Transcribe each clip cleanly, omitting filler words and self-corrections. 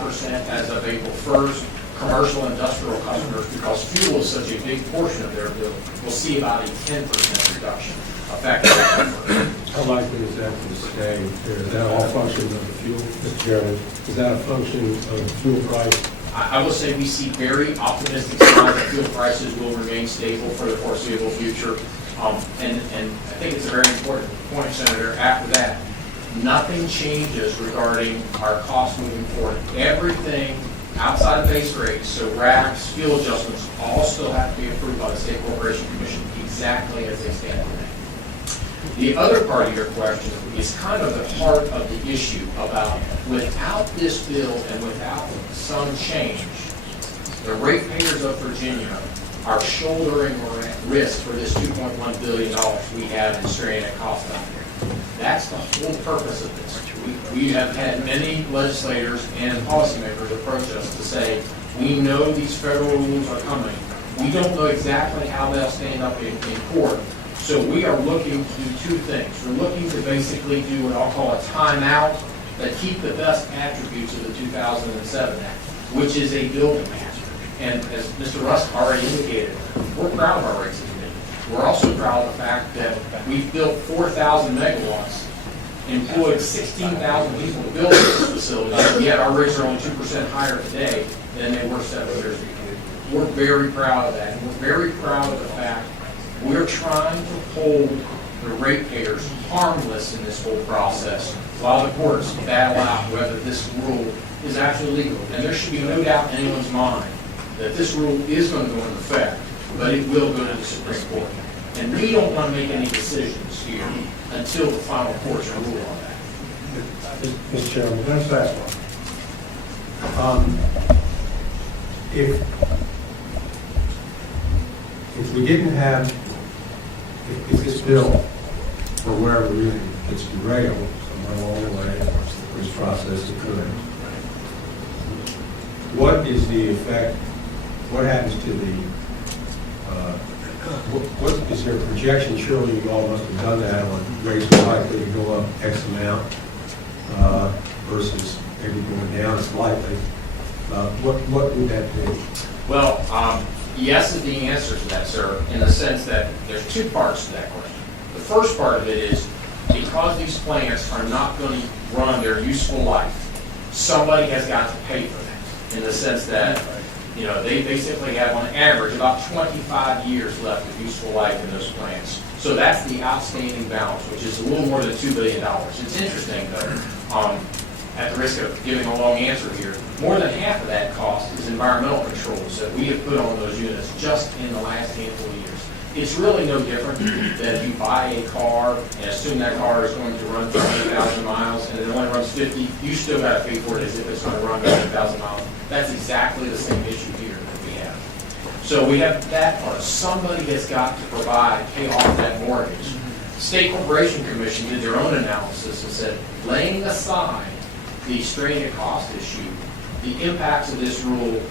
5% as of April 1st. Commercial industrial customers, because fuel is such a big portion of their bill, will see about a 10% reduction effective April 1st. How likely is that to stay? Is that all function of the fuel, Mr. Chairman? Is that a function of the fuel price? I will say we see very optimistic signs that fuel prices will remain stable for the foreseeable future. And I think it's a very important point, Senator. After that, nothing changes regarding our costs moving forward. Everything outside of base rates, so racks, fuel adjustments, all still have to be approved by the State Corporation Commission exactly as they stand today. The other part of your question is kind of the heart of the issue about without this bill and without some change, the ratepayers of Virginia are shouldering risk for this $2.1 billion we have in stranded costs out there. That's the whole purpose of this. We have had many legislators and policymakers approach us to say, we know these federal rules are coming. We don't know exactly how they'll stand up in court. So we are looking to do two things. We're looking to basically do what I'll call a timeout that keep the best attributes of the 2007 Act, which is a building hazard. And as Mr. Rusk already indicated, we're proud of our rates committee. We're also proud of the fact that we've built 4,000 megawatts, employed 16,000 people to build this facility, and yet our rates are only 2% higher today than they were 7 years ago. We're very proud of that, and we're very proud of the fact we're trying to hold the ratepayers harmless in this whole process while the courts battle out whether this rule is actually legal. And there should be no doubt in anyone's mind that this rule is going to go into effect, but it will go to the Supreme Court. And we don't want to make any decisions here until the final courts rule on that. Mr. Chairman, can I just ask one? If we didn't have, if this bill, for whatever reason, gets derailed somewhere along the way, this process occurring, what is the effect, what happens to the, what is there a projection? Surely you all must have done that on rates are likely to go up X amount versus maybe going down slightly. What would that be? Well, yes is the answer to that, sir, in the sense that there's two parts to that question. The first part of it is because these plants are not going to run their useful life, somebody has got to pay for that, in the sense that, you know, they basically have on average about 25 years left of useful life in those plants. So that's the outstanding balance, which is a little more than $2 billion. It's interesting, though, at the risk of giving a long answer here, more than half of that cost is environmental controls that we have put on those units just in the last handful of years. It's really no different than if you buy a car and assume that car is going to run 20,000 miles and it only runs 50, you still got to pay for it as if it's going to run 20,000 miles. That's exactly the same issue here that we have. So we have that part. Somebody has got to pay off that mortgage. State Corporation Commission did their own analysis and said, laying aside the stranded cost issue, the impacts of this rule,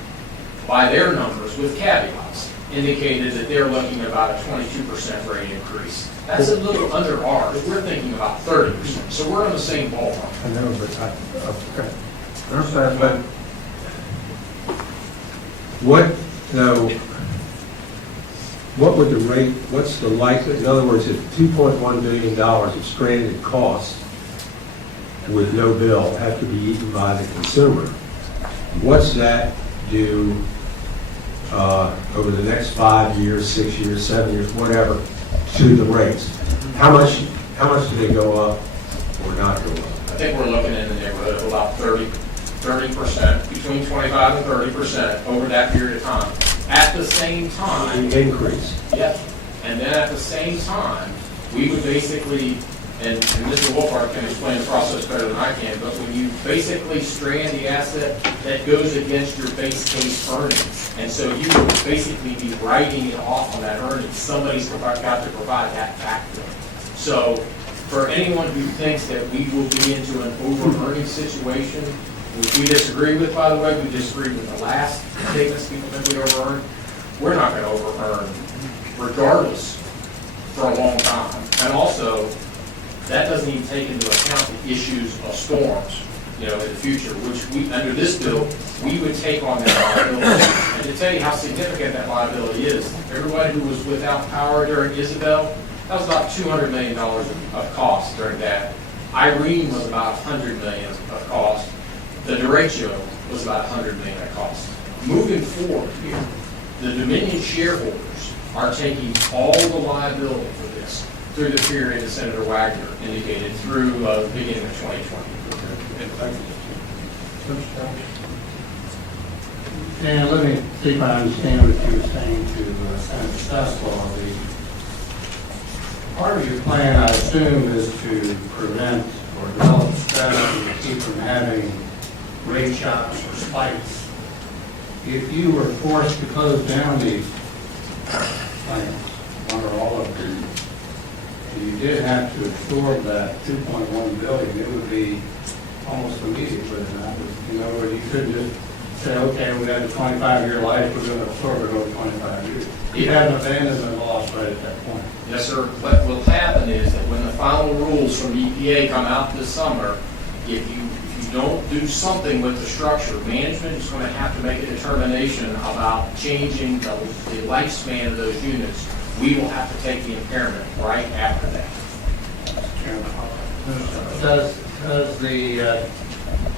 by their numbers with caveats, indicated that they're looking at about a 22% rate increase. That's a little under ours. We're thinking about 30%. So we're in the same ballpark. I know, but okay. I understand, but what would the rate, what's the likelihood, in other words, if $2.1 billion of stranded costs with no bill have to be eaten by the consumer, what's that do over the next 5 years, 6 years, 7 years, whatever, to the rates? How much do they go up or not go up? I think we're looking in the neighborhood of about 30%, between 25 and 30% over that period of time. At the same time, Increase. yes, and then at the same time, we would basically, and Mr. Wolfhard can explain the process better than I can, but when you basically strand the asset, that goes against your base case earnings. And so you would basically be writing it off on that earnings. Somebody's got to provide that back to them. So for anyone who thinks that we will be into an over-earning situation, which we disagree with, by the way, we disagree with the last statements people think we over-earn, we're not going to over-earn regardless for a long time. And also, that doesn't even take into account the issues of storms. in the future, which we, under this bill, we would take on that liability. And to tell you how significant that liability is, everybody who was without power during Isabel, that was about $200 million of cost during that. Irene was about $100 million of cost. The derecho was about $100 million of cost. Moving forward here, the Dominion shareholders are taking all the liability for this through the period that Senator Wagner indicated through the beginning of 2020. And let me see if I understand what you were saying to Senator Sasslaw. Part of your plan, I assume, is to prevent or develop strategy to keep from having rate shocks or spikes. If you were forced to close down these plants, one or all of them, and you did have to absorb that $2.1 billion, it would be almost immediate, wouldn't it? In other words, you couldn't just say, okay, we got a 25-year life, we're going to absorb it over 25 years. You have an abandonment loss right at that point. Yes, sir. What will happen is that when the final rules from the EPA come out this summer, if you don't do something with the structure, management is going to have to make a determination about changing the lifespan of those units. We will have to take the impairment right after that. Does the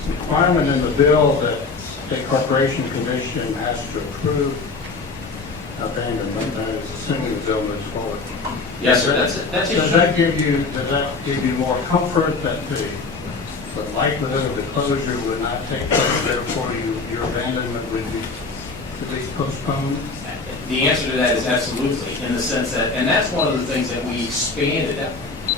requirement in the bill that State Corporation Commission has to approve abandonment, that is assuming the bill moves forward? Yes, sir. That's it. Does that give you more comfort that the likelihood of the closure would not take place, therefore your abandonment would be at least postponed? The answer to that is absolutely, in the sense that, and that's one of the things that we expanded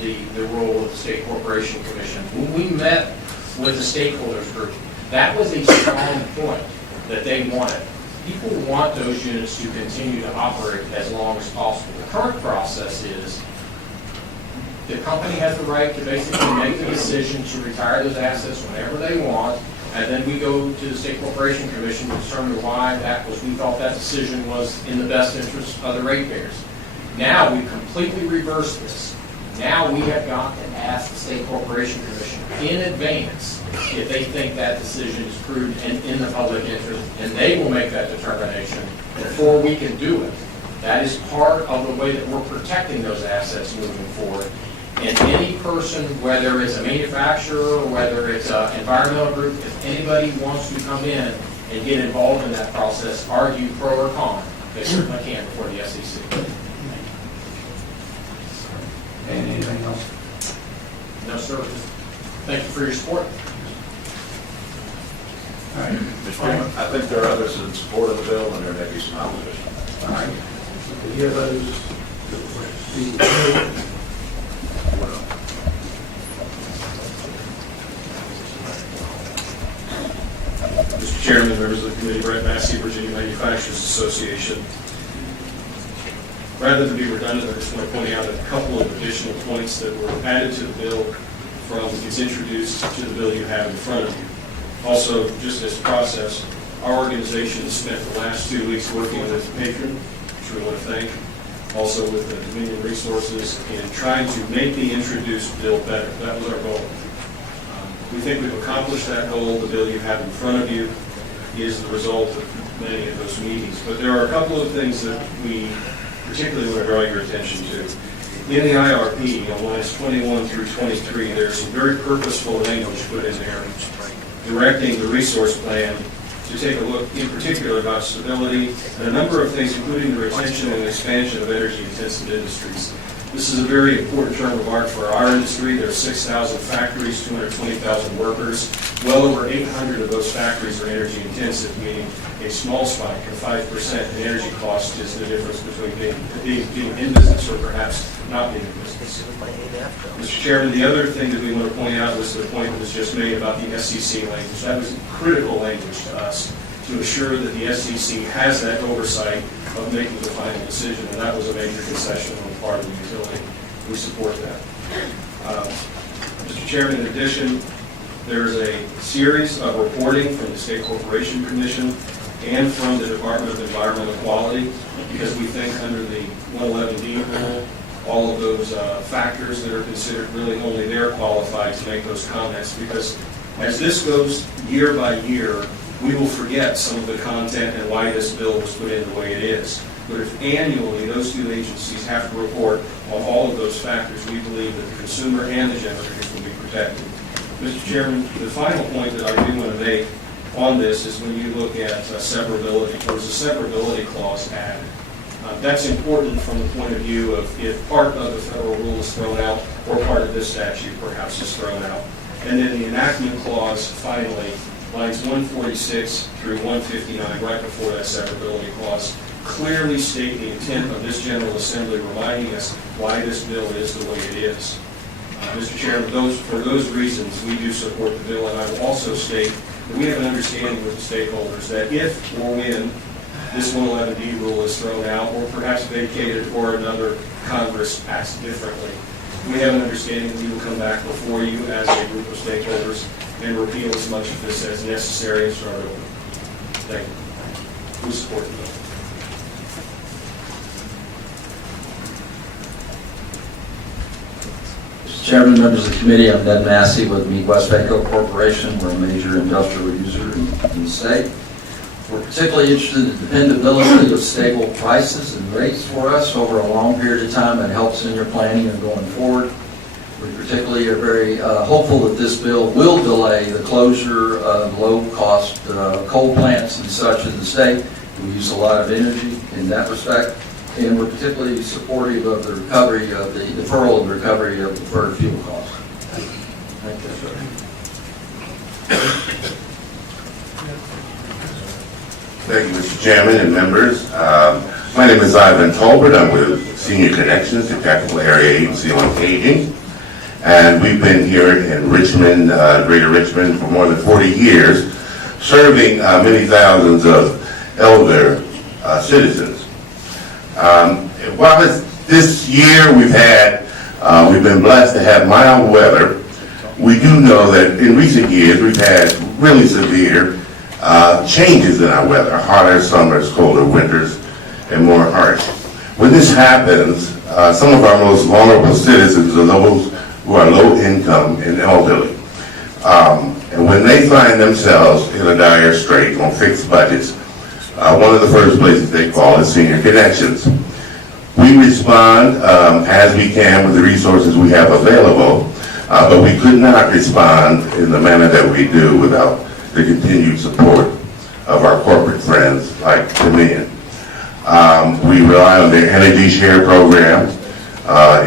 the role of the State Corporation Commission. When we met with the stakeholders group, that was a strong point that they wanted. People want those units to continue to operate as long as possible. The current process is the company has the right to basically make the decision to retire those assets whenever they want, and then we go to the State Corporation Commission to determine why that was. We thought that decision was in the best interest of the ratepayers. Now we've completely reversed this. Now we have got to ask the State Corporation Commission in advance if they think that decision is prudent and in the public interest, and they will make that determination before we can do it. That is part of the way that we're protecting those assets moving forward. And any person, whether it's a manufacturer or whether it's an environmental group, if anybody wants to come in and get involved in that process, argue pro or con, they certainly can before the SEC. And anything else? No, sir. Thank you for your support. All right. Mr. Chairman, I think there are others in support of the bill, and there may be some opposition. All right. Any of those that wish to speak? Mr. Chairman, members of the committee, Brett Massey, Virginia Manufacturers Association. Rather than be redundant, I just want to point out a couple of additional points that were added to the bill from its introduced to the bill you have in front of you. Also, just as a process, our organization has spent the last 2 weeks working with Patron, which we want to thank, also with the Dominion Resources, in trying to make the introduced bill better. That was our goal. We think we've accomplished that goal. The bill you have in front of you is the result of many of those meetings. But there are a couple of things that we particularly want to draw your attention to. In the IRP, on lines 21 through 23, there's some very purposeful language put in there directing the resource plan to take a look in particular about stability and a number of things, including the retention and expansion of energy-intensive industries. This is a very important term of art for our industry. There are 6,000 factories, 220,000 workers. Well over 800 of those factories are energy intensive, meaning a small spike of 5% in energy cost is the difference between being in business or perhaps not being in business. Mr. Chairman, the other thing that we want to point out was the point that was just made about the SEC language. That was critical language to us to assure that the SEC has that oversight of making the final decision, and that was a major concession on the part of the utility. We support that. Mr. Chairman, in addition, there's a series of reporting from the State Corporation Commission and from the Department of Environmental Quality, because we think under the 111D rule, all of those factors that are considered, really only they're qualified to make those comments, because As this goes year by year, we will forget some of the content and why this bill was put in the way it is. But if annually those two agencies have to report on all of those factors, we believe that the consumer and the generators will be protected. Mr. Chairman, the final point that I do want to make on this is when you look at severability. There was a severability clause added. That's important from the point of view of if part of the federal rule is thrown out or part of this statute perhaps is thrown out. And then the enactment clause, finally, lines 146 through 159, right before that severability clause, clearly state the intent of this General Assembly, reminding us why this bill is the way it is. Mr. Chairman, for those reasons, we do support the bill, and I will also state that we have an understanding with the stakeholders that if or when this 111D rule is thrown out or perhaps vacated or another Congress acts differently, we have an understanding that we will come back before you as a group of stakeholders and repeal as much of this as necessary and start over. Thank you. We support the bill. Mr. Chairman, members of the committee, I'm Ned Massey with Mead Westvaco Corporation. We're a major industrial user in the state. We're particularly interested in the dependability of stable prices and rates for us over a long period of time. That helps in your planning and going forward. We particularly are very hopeful that this bill will delay the closure of low-cost coal plants and such in the state. We use a lot of energy in that respect. And we're particularly supportive of the recovery of the deferral and recovery of deferred fuel costs. Thank you, sir. Thank you, Mr. Chairman and members. My name is Ivan Tolbert. I'm with Senior Connections, the Technical Area Agency on Aging. And we've been here in Richmond, Greater Richmond, for more than 40 years, serving many thousands of elder citizens. While this year we've been blessed to have mild weather, we do know that in recent years we've had really severe changes in our weather, hotter summers, colder winters, and more harsh. When this happens, some of our most vulnerable citizens are those who are low income and elderly. And when they find themselves in a dire strait on fixed budgets, one of the first places they call is Senior Connections. We respond as we can with the resources we have available, but we could not respond in the manner that we do without the continued support of our corporate friends like Dominion. We rely on their Energy Share program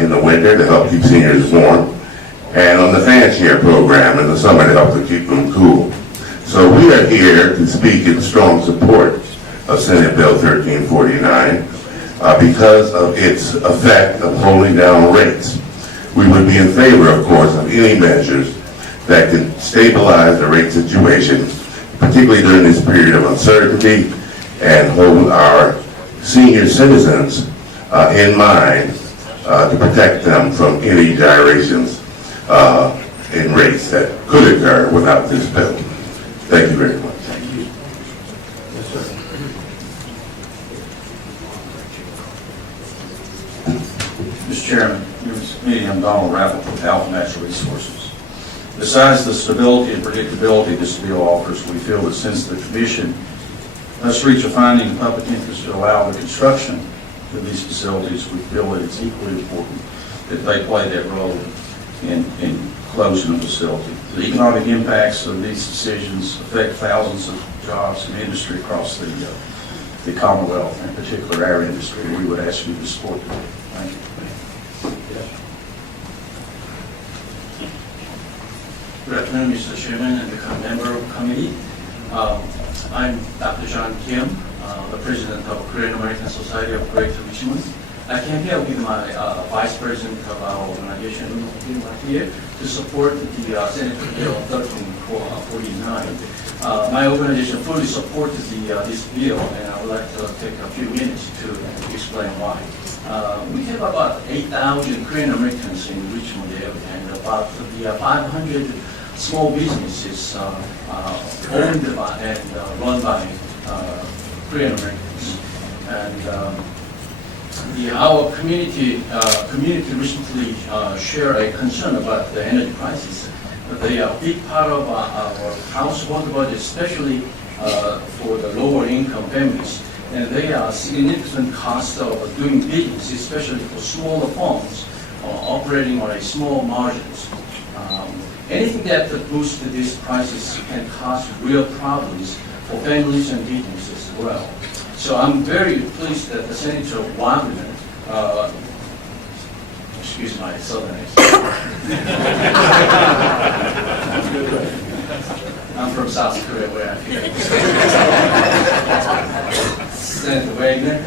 in the winter to help keep seniors warm, and on the Fan Share program in the summer to help to keep them cool. So we are here to speak in strong support of Senate Bill 1349 because of its effect of holding down rates. We would be in favor, of course, of any measures that can stabilize the rate situation, particularly during this period of uncertainty, and hold our senior citizens in mind to protect them from any gyrations in rates that could occur without this bill. Thank you very much. Mr. Chairman, members of the committee, I'm Donald Raffle with Health Natural Resources. Besides the stability and predictability this bill offers, we feel that since the Commission must reach a finding of public interest to allow the construction of these facilities, we feel that it's equally important that they play that role in closing the facility. The economic impacts of these decisions affect thousands of jobs and industry across the Commonwealth, in particular our industry. We would ask you to support it. Thank you. Good afternoon, Mr. Chairman and the member of the committee. I'm Dr. John Kim, the president of Korean American Society of Greater Richmond. I came here with my vice president of our organization here to support the Senate Bill 1349. My organization fully supports this bill, and I would like to take a few minutes to explain why. We have about 8,000 Korean Americans in Richmond area, and about 500 small businesses owned by and run by Korean Americans. And our community recently shared a concern about the energy prices. they are a big part of our household budget, especially for the lower income families. And they are a significant cost of doing business, especially for smaller firms operating on a small margins. Anything that boosts these prices can cause real problems for families and businesses as well. So I'm very pleased that the Senator Wagner, excuse my southern accent. I'm from South Korea, where I feel. Senator Wagner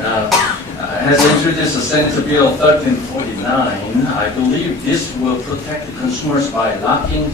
has introduced the Senate Bill 1349. I believe this will protect the consumers by locking